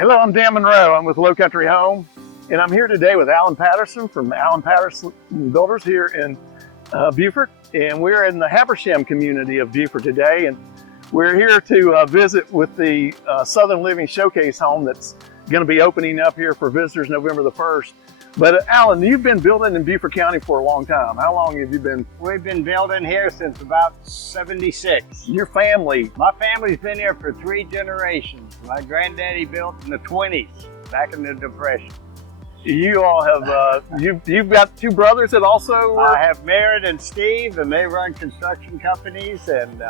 Hello, I'm Dan Monroe. I'm with Low Country Home, and I'm here today with Alan Patterson from Alan Patterson Builders here in Beaufort, and we're in the Habersham community of Beaufort today, and we're here to visit with the Southern Living Showcase home that's going to be opening up here for visitors November the 1st. But Alan, you've been building in Beaufort County for a long time. How long have you been? We've been building here since about 76. Your family? My family's been here for 3 generations. My granddaddy built in the 20s, back in the Depression. You all have, you've got 2 brothers that also work? I have Merritt and Steve, and they run construction companies, and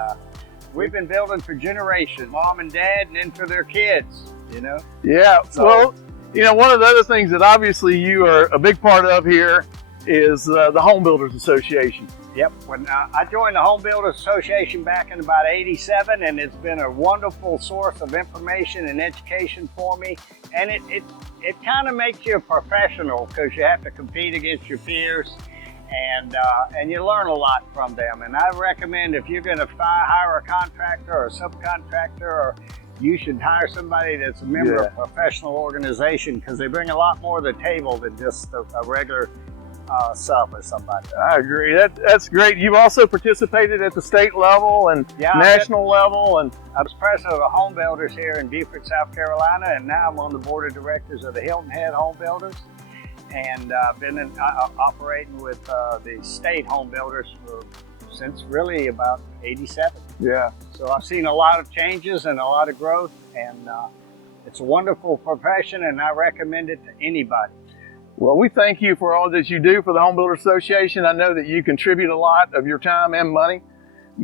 we've been building for generations, Mom and Dad, and then for their kids, you know? Yeah, so, well, you know, one of the other things that obviously you are a big part of here is the Home Builders Association. Yep, when I joined the Home Builders Association back in about '87, and it's been a wonderful source of information and education for me. And it kind of makes you a professional because you have to compete against your peers, and you learn a lot from them. And I recommend if you're going to hire a contractor or a subcontractor, or you should hire somebody that's a member of a professional organization, because they bring a lot more to the table than just a regular sub or somebody. I agree. That's great. You've also participated at the state level and national level. And I was president of the Home Builders here in Beaufort, South Carolina, and now I'm on the board of directors of the Hilton Head Home Builders, and been operating with the state home builders since really about '87. Yeah. So I've seen a lot of changes and a lot of growth, and it's a wonderful profession, and I recommend it to anybody. Well, we thank you for all that you do for the Home Builders Association. I know that you contribute a lot of your time and money.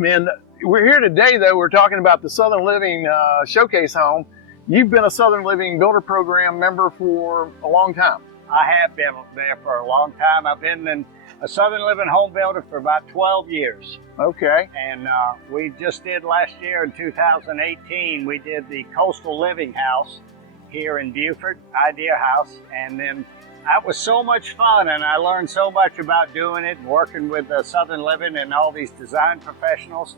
And we're here today, though, we're talking about the Southern Living Showcase home. You've been a Southern Living Builder Program member for a long time. I have been there for a long time. I've been a Southern Living home builder for about 12 years. Okay. And we just did last year in 2018, we did the Coastal Living House here in Beaufort, Idea House. And then that was so much fun, and I learned so much about doing it and working with Southern Living and all these design professionals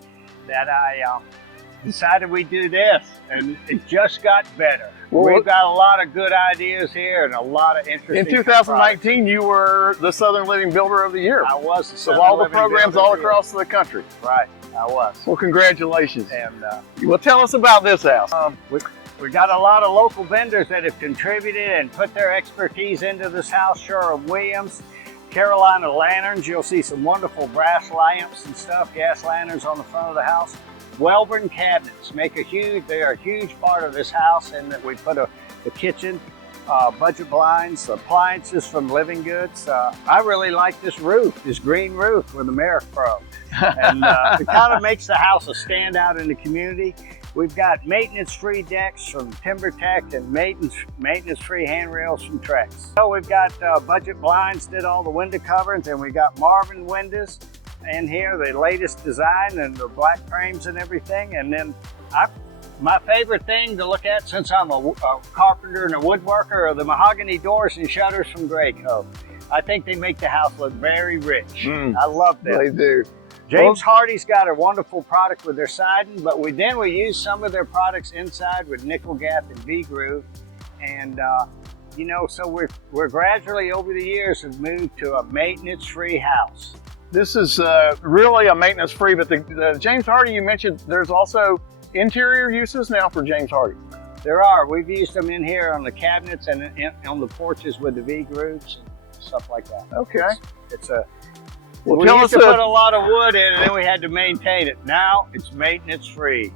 that I decided we'd do this, and it just got better. Well, we've got a lot of good ideas here and a lot of interesting. In 2019, you were the Southern Living Builder of the Year. I was the Southern of all the Living programs Builder all across the country. Right, I was. Well, congratulations. And well, tell us about this house. We got a lot of local vendors that have contributed and put their expertise into this house. Sherwin-Williams, Carolina Lanterns. You'll see some wonderful brass lamps and stuff, gas lanterns on the front of the house. Welborn cabinets they're a huge part of this house, and that we put the kitchen, budget blinds, appliances from Living Goods. I really like this roof, this green roof with Ameripro. And it kind of makes the house a standout in the community. We've got maintenance-free decks from TimberTech and maintenance-free handrails from Trex. So we've got budget blinds, did all the window coverings, and we got Marvin windows in here, the latest design, and the black frames and everything. And then my favorite thing to look at, since I'm a carpenter and a woodworker, are the mahogany doors and shutters from Graco. I think they make the house look very rich. I love them. They do. James Hardie's got a wonderful product with their siding, but we use some of their products inside with nickel gap and V-groove. And you know, so we're gradually over the years have moved to a maintenance-free house. This is really a maintenance-free, but the James Hardie you mentioned, there's also interior uses now for James Hardie. There are. We've used them in here on the cabinets and on the porches with the V-grooves and stuff like that. Okay. It's a Well, we used to put a lot of wood in, and then we had to maintain it. Now it's maintenance-free.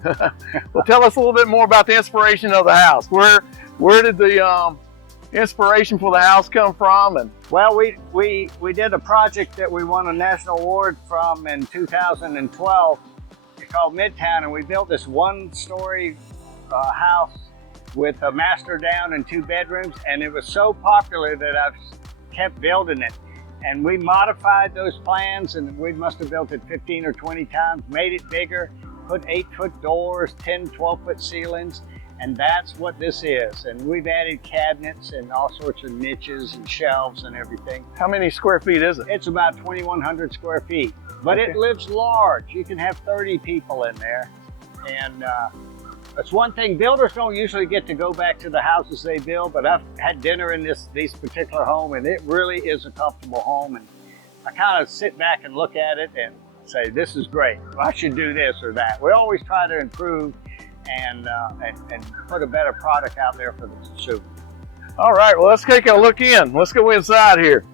Well, tell us a little bit more about the inspiration of the house. Where did the inspiration for the house come from? And well, we did a project that we won a national award from in 2012 called Midtown, and we built this 1-story house with a master down and 2 bedrooms, and it was so popular that I've kept building it. And we modified those plans, and we must have built it 15 or 20 times, made it bigger, put 8-foot doors, 10, 12-foot ceilings, and that's what this is. And we've added cabinets and all sorts of niches and shelves and everything. How many square feet is it? It's about 2,100 square feet, but it lives large. You can have 30 people in there. And That's one thing. Builders don't usually get to go back to the houses they build, but I've had dinner in this particular home, and it really is a comfortable home. And I kind of sit back and look at it and say, this is great. I should do this or that. We always try to improve and put a better product out there for the consumer. All right, well, let's take a look in. Let's go inside here.